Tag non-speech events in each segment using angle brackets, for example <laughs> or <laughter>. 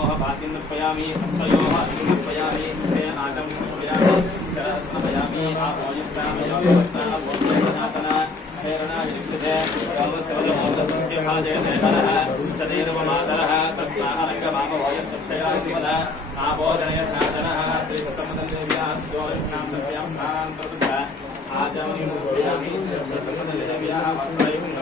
अग्निमोह भाग्यं नृपयामि हस्तयोः नृपयामि आटं नृपयामि करस्नपयामि आमोजिष्टामि भोजनातना स्मेरणाविलिप्यते कर्मस्य वदमोदस्य भाजयते मनः सदैरवमातरः तस्माहरङ्गमापवयस्तक्षयादिमन आबोधनयथाजनः श्रीसत्तमदन्देव्यास्तोष्णां सव्यां सान्तसुख आचमनिमुद्रयामि सत्तमदन्देव्याः वस्त्रयुम्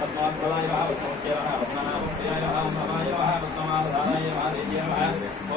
పద్మాత్మయ భావ సంఖ్య భావ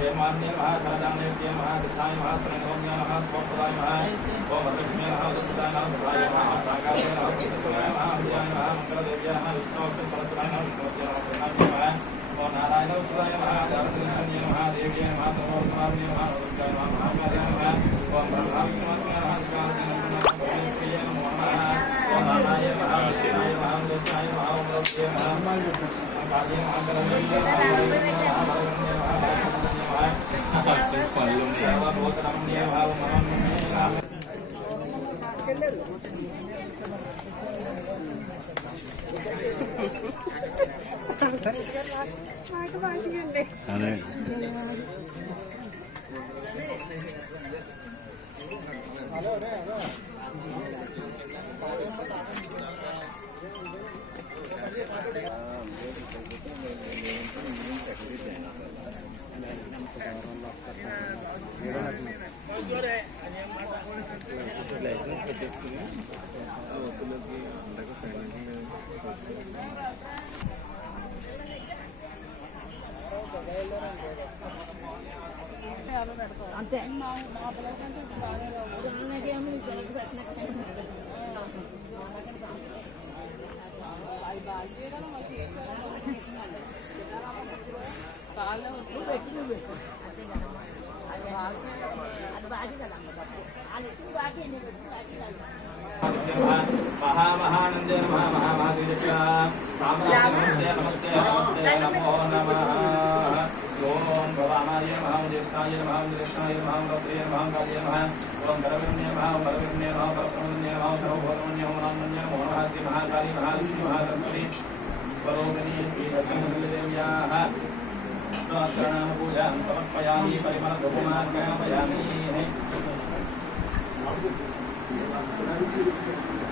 हेमान्ये नमः खरदान्ये नमः दिशाय नमः श्रृङ्गोम्य नमः स्वप्रदाय नमः ओम लक्ष्मी नमः दुष्टाय नमः सुधाय नमः प्रागाय नमः चित्रय नमः अभियाय नमः मंत्रदेव्य नमः विष्णुवक्त परस्पराय नमः विष्णुवक्त नमः नमः ओम नारायण सुधाय नमः दारुण्य नमः देव्य नमः सर्वोत्तमाय नमः रुद्राय नमः महामार्य नमः ओम ब्रह्माविष्णुवक्त नमः शिवाय नमः प्रिय नमो नमः ओम नारायण नमः शिवाय नमः दोषाय नमः ओम लक्ष्मी नमः भाग्य नमः करदेव्य नमः महाभाग्य नमः <laughs> അതെ. నమ ఓం సత్తమ్మ తల్లి నమ అదే మహామహానందే నమః మహామహాదేవ్యా నమస్తే నమస్తే నమస్తే నమో నమః ఓం భవానాయ నమః జ్యేష్ఠాయ महामहानन्दे नमः महामहादिरिक्षा रामरामनन्दे नमस्ते नमस्ते नमो नमः ॐ भवामाय महामदिष्ठाय महामदिष्ठाय महामदिष्ठाय महामदिष्ठाय महामदिष्ठाय ॐ भरविण्य महाभरविण्य महाभरविण्य महाभरविण्य महामन्य महामहासि महाकाली महालक्ष्मी महासरस्वती परोगणी श्रीरत्नदेव्याः स्वाक्षरणां पूजां समर्पयामि परिमलधूमार्पयामि 何という気持ちで。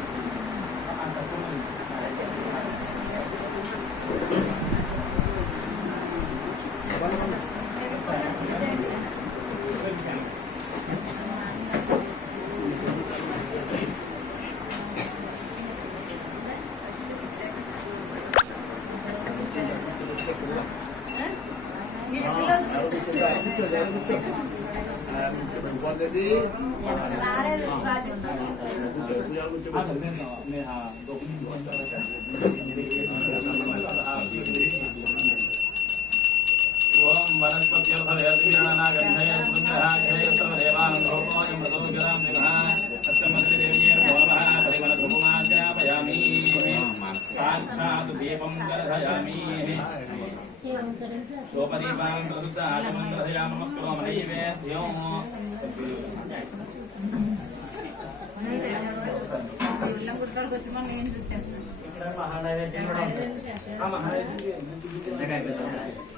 Amanah 你们军 juga.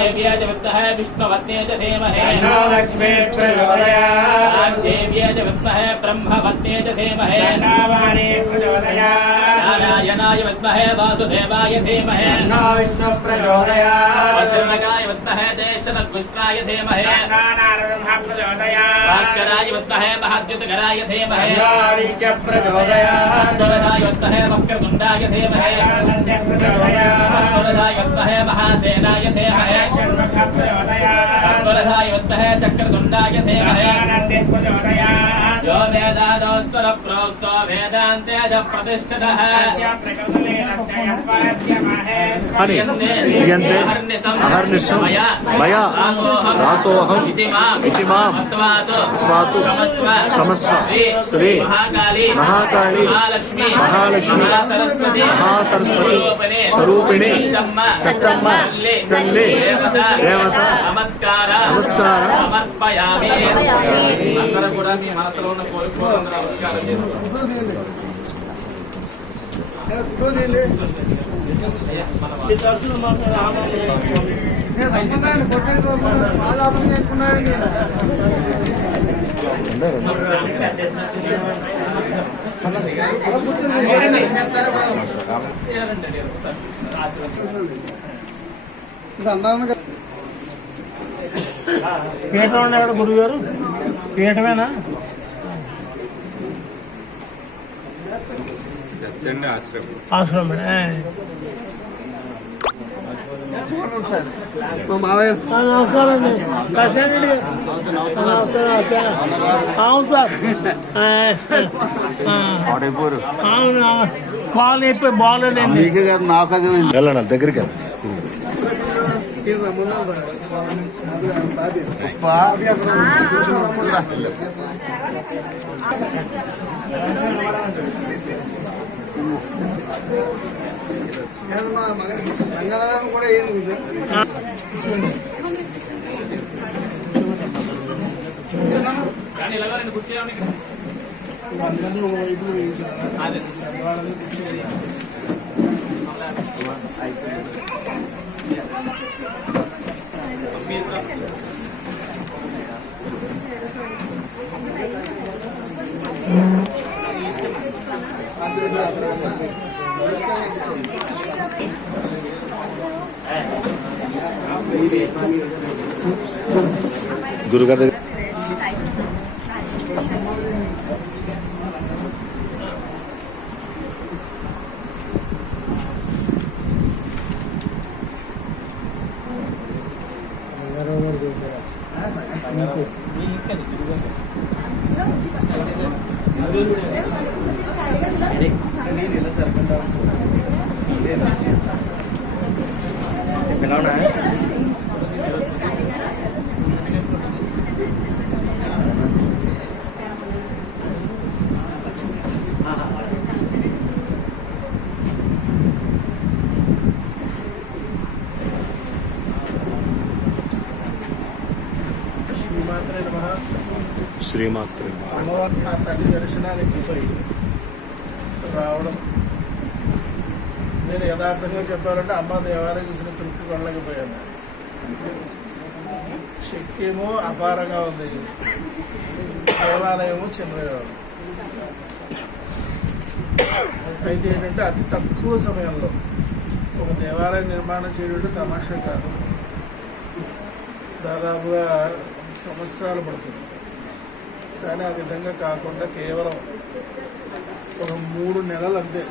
देव्या च विद्महे विष्णुवत्ने च धीमहे। देव्या च विद्महे ब्रह्मवत्ने च धीमहे। नारायणाय विद्महे वासुदेवाय धीमहे। विष्णुप्रचोदयाय विद्महे देशतद्विष्णाय धीमहे। भास्कराय विद्महे महाद्युतकराय धेमहे। प्रचोदयाय विद्महे वक्रतुण्डाय धीमहे। महासेनाय धेमहे। आनन्दे प्रचोदयात् यो वेदादोस्कर प्रोक्तो वेदान्ते च प्रतिष्ठितः। मया। इति माम्। समस्व। श्री महाकाली। महालक्ष्मी। महासरस्वती। स्वरूपिणी। देवता। नमस्कार। नमस्कार। समर्पयामि। ఉన్న కోరికలు నమస్కారం పీఠం ఉన్నాడు గురువు గారు పీఠమేనా ఆశ్రమం. అవును సార్. కాల్ అయిపోయి బాగోలేదండి. నీకే కాదు నాకు అది వెళ్ళనా దగ్గరికి పుష్ప. కూడా ఏంది కానీ ఇలా రెండు కూర్చోడానికి అదే గురుగారి దగ్గర Thank you. দুর্গা গুরু పిల్లవనా శ్రీమాత్రే నమః శ్రీమాత్రి అమ్మవారు నేను యథార్థంగా చెప్పాలంటే అమ్మ దేవాలయం చూసిన తృప్తి కొనలేకపోయాను. శక్తి ఏమో అపారంగా ఉంది. దేవాలయము చిన్నగా ఉంది అయితే ఏంటంటే అతి తక్కువ సమయంలో ఒక దేవాలయం నిర్మాణం చేయడం తమాషా కాదు. దాదాపుగా సంవత్సరాలు పడుతుంది. కానీ ఆ విధంగా కాకుండా కేవలం ఒక మూడు నెలలు అంతే.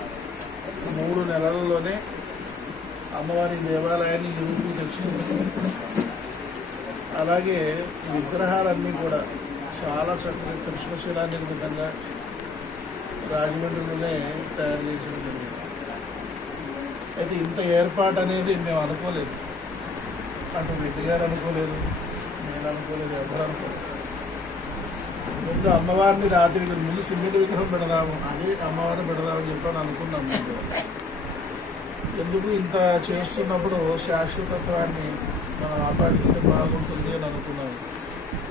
మూడు నెలల్లోనే అమ్మవారి దేవాలయాన్ని నిరూపణ తెచ్చుకుంది అలాగే విగ్రహాలన్నీ కూడా చాలా చక్కగా కృష్ణశిలా నిర్మితంగా రాజమండ్రిలోనే తయారు చేసి అయితే ఇంత ఏర్పాటు అనేది మేము అనుకోలేదు. అటు రెడ్డి గారు అనుకోలేదు నేను అనుకోలేదు ఎవరు అనుకోలేదు. ముందు అమ్మవారిని రాత్రి ముందు సిమెంట్ విగ్రహం పెడదాము. అని అమ్మవారిని పెడదామని చెప్పని అనుకున్నాం ముందు. ఎందుకు ఇంత చేస్తున్నప్పుడు శాశ్వతత్వాన్ని మనం ఆపాదిస్తే బాగుంటుంది అని అనుకున్నాం.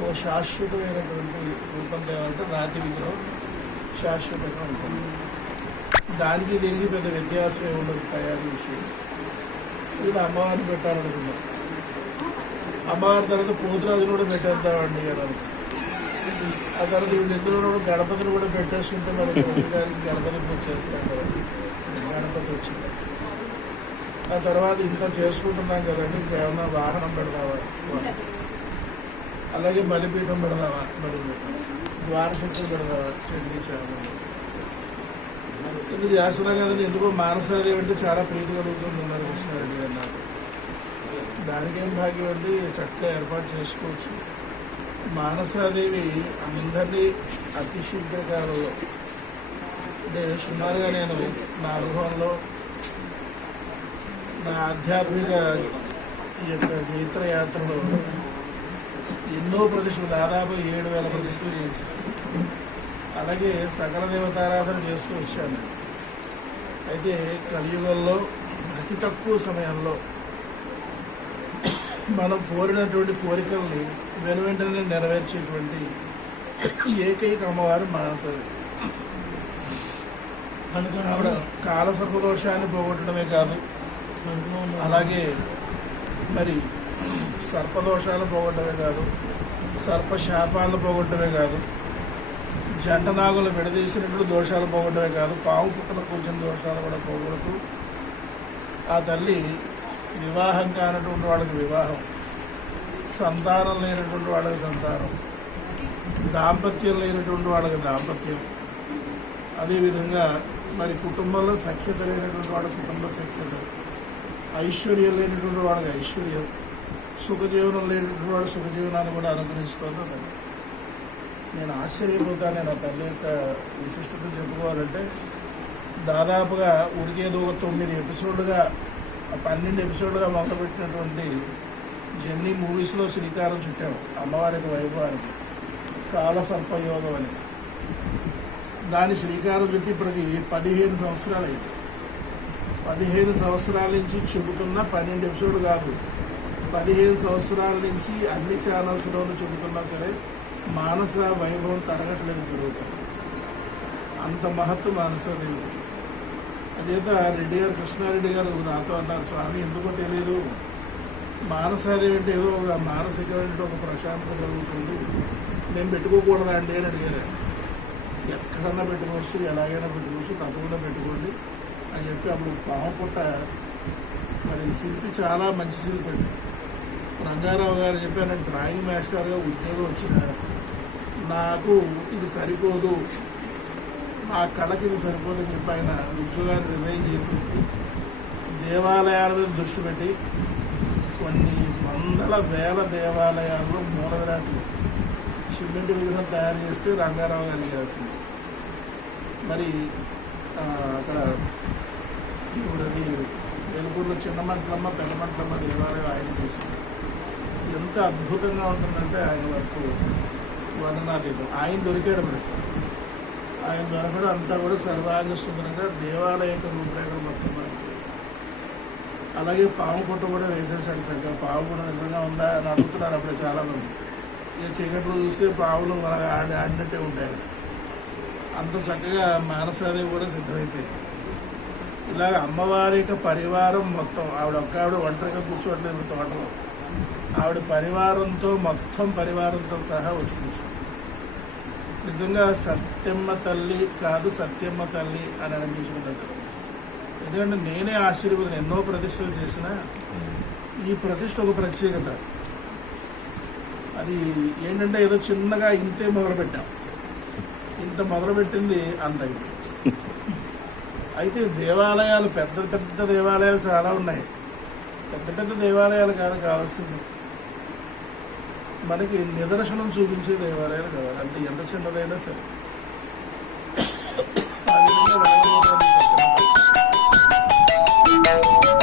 ఓ శాశ్వతమైనటువంటి రూపం తేవాలంటే రాతి విగ్రహం శాశ్వతంగా ఉంటుంది. దానికి దీనికి పెద్ద వ్యత్యాసం ఏముండదు ఉండదు తయారీ విషయం. ఇది అమ్మవారిని పెట్టాలనుకున్నాం. అమ్మవారి తర్వాత పోతురాజును కూడా పెట్టేద్దామండి అని అనుకున్నాం. ఆ తర్వాత వీళ్ళిద్దరూ గణపతిని కూడా పెట్టేసి మరి గారికి గణపతి పూజ చేస్తాం కదా గణపతి వచ్చింది. ఆ తర్వాత ఇంత చేసుకుంటున్నాం కదండి ఇంకేమన్నా వాహనం పెడదామా? అలాగే బలిపీఠం పెడదామా? బలిపీఠం. ద్వారశక్తులు పెడదామా? చంద్రీ చామం ఇది చేస్తున్నాం కదండి ఎందుకో మానసాదేవి అంటే చాలా ప్రీతి కలుగుతుంది ఉన్నారు కృష్ణారెడ్డి గారు నాకు. దానికేం భాగ్యం అండి చక్కగా ఏర్పాటు చేసుకోవచ్చు. మానసాదేవి అందరినీ అతి శీఘ్రకాలంలో సుమారుగా నేను నా అనుభవంలో నా ఆధ్యాత్మిక యొక్క చైత్ర యాత్రలో ఎన్నో ప్రదర్శనలు దాదాపు ఏడు వేల ప్రదర్శనలు చేశాను. అలాగే సకల దేవతారాధన చేస్తూ వచ్చాను. అయితే కలియుగంలో అతి తక్కువ సమయంలో మనం కోరినటువంటి కోరికల్ని వెనువెంటనే నెరవేర్చేటువంటి ఏకైక అమ్మవారు మహాసరి ఆవిడ కాల సర్పదోషాన్ని పోగొట్టడమే కాదు అలాగే మరి సర్పదోషాలు పోగొట్టడమే కాదు సర్ప శాపాలను పోగొట్టడమే కాదు జంట నాగులు విడదీసినట్లు దోషాలు పోగొట్టడమే కాదు పావు పుట్టల కూర్చిన దోషాలు కూడా పోగొడుతూ ఆ తల్లి వివాహం కానటువంటి వాళ్ళకి వివాహం. సంతానం లేనటువంటి వాళ్ళకి సంతానం. దాంపత్యం లేనటువంటి వాళ్ళకి దాంపత్యం. అదేవిధంగా మరి కుటుంబంలో సఖ్యత లేనటువంటి వాళ్ళ కుటుంబ సఖ్యత. ఐశ్వర్యం లేనటువంటి వాళ్ళకి ఐశ్వర్యం. సుఖజీవనం లేనటువంటి వాడు సుఖజీవనాన్ని కూడా అనుగ్రహిస్తుంది నేను ఆశ్చర్యపోతాను నేను ఆ తల్లి యొక్క విశిష్టత చెప్పుకోవాలంటే దాదాపుగా ఉరికేదో ఒక తొమ్మిది ఎపిసోడ్లుగా ఆ పన్నెండు ఎపిసోడ్లుగా మొదలుపెట్టినటువంటి జెన్నీ మూవీస్లో శ్రీకారం చుట్టాము అమ్మవారికి వైభవానికి. కాల సర్పయోగం అని దాని శ్రీకారం చుట్టి ఇప్పటికి పదిహేను సంవత్సరాలు అయింది పదిహేను సంవత్సరాల నుంచి చెబుతున్న పన్నెండు ఎపిసోడ్ కాదు. పదిహేను సంవత్సరాల నుంచి అన్ని ఛానల్స్లోనూ చెబుతున్నా సరే మానస వైభవం తరగట్లేదు జరుగుతుంది అంత మహత్వ మానసదేవి అదేత రెడ్డి గారు కృష్ణారెడ్డి గారు నాతో అన్నారు స్వామి ఎందుకో తెలియదు మానసాదేవి అంటే ఏదో ఒక మానసికమైన ఒక ప్రశాంతత కలుగుతుంది. నేను పెట్టుకోకూడదా అండి అని అడిగారు. ఎక్కడన్నా పెట్టుకోవచ్చు ఎలాగైనా పెట్టుకోవచ్చు తప్పకుండా పెట్టుకోండి అని చెప్పి అప్పుడు పామపుట్ట మరి శిల్పి చాలా మంచి శిల్పి. అండి రంగారావు గారు చెప్పాను డ్రాయింగ్ మాస్టర్గా ఉద్యోగం వచ్చిన నాకు ఇది సరిపోదు. నా కళకి ఇది సరిపోదని చెప్పి ఆయన ఉద్యోగాన్ని రిజైన్ చేసేసి దేవాలయాల మీద దృష్టి పెట్టి కొన్ని వందల వేల దేవాలయాల్లో మూల విరాట్లు సిమెంట్ విగ్రహం తయారు చేస్తే రంగారావు గారు చేసింది మరి అక్కడ దేవుడది వెలుగురులో చిన్న మంటలమ్మ పెద్ద మంటలమ్మ దేవాలయం ఆయన చేసింది. ఎంత అద్భుతంగా ఉంటుందంటే ఆయన వరకు వర్ణనాతీతం ఆయన దొరికాడు మనకి ఆయన దొరకడం అంతా కూడా సర్వాంగ సుందరంగా దేవాలయ యొక్క రూపురేఖలు మొత్తం మనకి అలాగే పాము పుట్ట కూడా వేసేసాడు చక్కగా పాము కూడా నిజంగా ఉందా అని అడుగుతున్నారు అప్పుడు చాలా మంది ఇక చీకట్లో చూస్తే పావులు మన ఆడి ఆడినట్టే ఉంటాయి. అంత చక్కగా మానసాదేవి కూడా సిద్ధమైపోయింది ఇలాగ అమ్మవారి యొక్క పరివారం మొత్తం ఆవిడ ఒక్క ఆవిడ ఒంటరిగా కూర్చోవట్లేదు తోటలో. ఆవిడ పరివారంతో మొత్తం పరివారంతో సహా వచ్చి కూర్చుంది. నిజంగా సత్యమ్మ తల్లి కాదు సత్యమ్మ తల్లి అని అనిపించుకుంటుంది. ఎందుకంటే నేనే ఆశీర్వాదం ఎన్నో ప్రతిష్టలు చేసినా ఈ ప్రతిష్ట ఒక ప్రత్యేకత. అది ఏంటంటే ఏదో చిన్నగా ఇంతే మొదలుపెట్టాం. ఇంత మొదలుపెట్టింది అంత అయితే దేవాలయాలు పెద్ద పెద్ద దేవాలయాలు చాలా ఉన్నాయి. పెద్ద పెద్ద దేవాలయాలు కాదు కావాల్సింది. మనకి నిదర్శనం చూపించే దేవాలయాలు కావాలి. అంతే ఎంత చిన్నదైనా సరే.